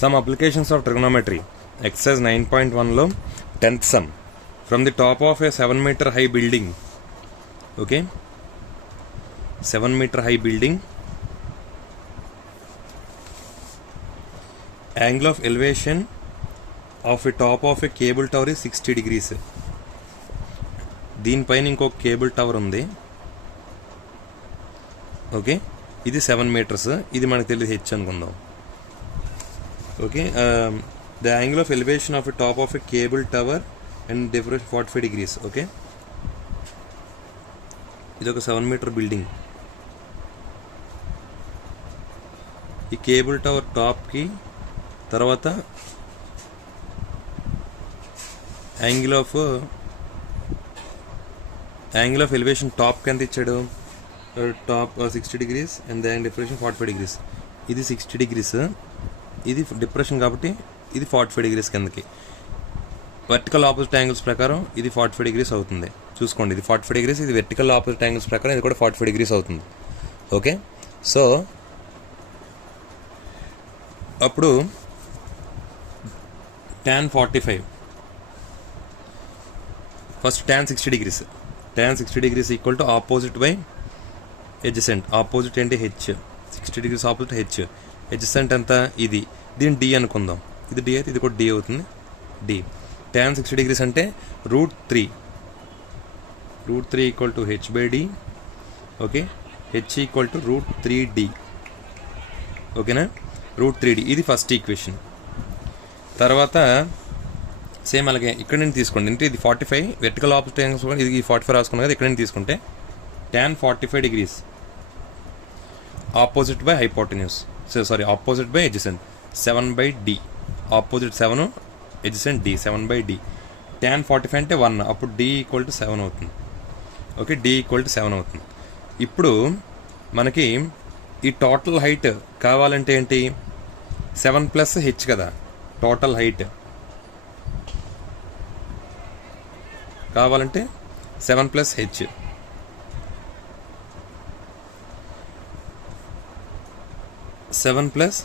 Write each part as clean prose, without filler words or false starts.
Some applications of trigonometry. Exercise 9.1 లో 10th sum. From the top of a 7-meter high building. Okay. 7-meter high building. Angle of elevation of a top of a cable tower is 60 degrees. దీనిపైన ఇంకొక cable tower ఉంది. Okay, ఇది 7 meters. ఇది మనకు తెలియదు H అనుకుందాం. Okay, the angle of elevation of a top of a cable tower and difference 45 degrees. Okay, ఇది ఒక 7-meter బిల్డింగ్. ఈ కేబుల్ టవర్ టాప్కి తర్వాత యాంగిల్ ఆఫ్ ఎలివేషన్ టాప్కి ఎంత ఇచ్చాడు? Top 60 degrees and the angle depression 45 degrees. ఇది 60 degrees, ఇది depression కాబట్టి ఇది 45 degrees కిందకి. వర్టికల్ ఆపోజిట్ యాంగిల్స్ ప్రకారం ఇది 45 degrees అవుతుంది. చూసుకోండి, ఇది 45 degrees, ఇది వెర్టికల్ ఆపోజిట్ యాంగిల్స్ ప్రకారం ఇది కూడా 45 degrees అవుతుంది. ఓకే, సో అప్పుడు tan 45 first tan 60 degrees. tan 60 degrees equal to opposite by adjacent. Opposite అంటే H, 60 degrees opposite H. Adjacent ఎంత? ఇది. దీన్ని డి అనుకుందాం. ఇది డి అయితే ఇది కూడా డి అవుతుంది. డి. tan 60 degrees అంటే √3 equal to H by D. Okay, H equal to √3d. ఓకేనా, √3d. ఇది ఫస్ట్ ఈక్వేషన్. తర్వాత సేమ్ అలాగే ఇక్కడ నుంచి తీసుకోండి. అంటే ఇది 45 వెర్టికల్ ఆపోజిట్ యాంగిల్స్, ఇది 45 రాసుకున్నాం కదా. ఇక్కడ నుంచి తీసుకుంటే tan 45 degrees opposite by hypotenuse, sorry opposite by adjacent 7/d. Opposite 7, adjacent d, 7/d. tan 45 అంటే 1, అప్పుడు d ఈక్వల్ టు 7 అవుతుంది. ఓకే, d ఈక్వల్ టు 7 అవుతుంది. ఇప్పుడు మనకి ఈ టోటల్ హైట్ కావాలంటే ఏంటి? 7 + h కదా. టోటల్ హైట్ కావాలంటే 7 + h. సెవెన్ ప్లస్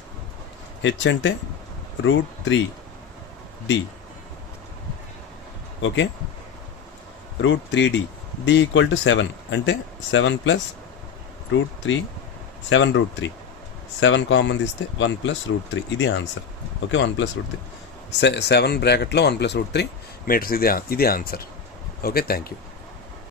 హెచ్ అంటే √3d. Okay, √3d. d equal to 7 అంటే 7 + √3, 7√3. 7 కామన్ తీస్తే 1 + √3. ఇది ఆన్సర్. ఓకే, 1 + √3, 7 బ్రాకెట్లో 1 + √3 మీటర్స్. ఇది ఆన్సర్. Okay, thank you.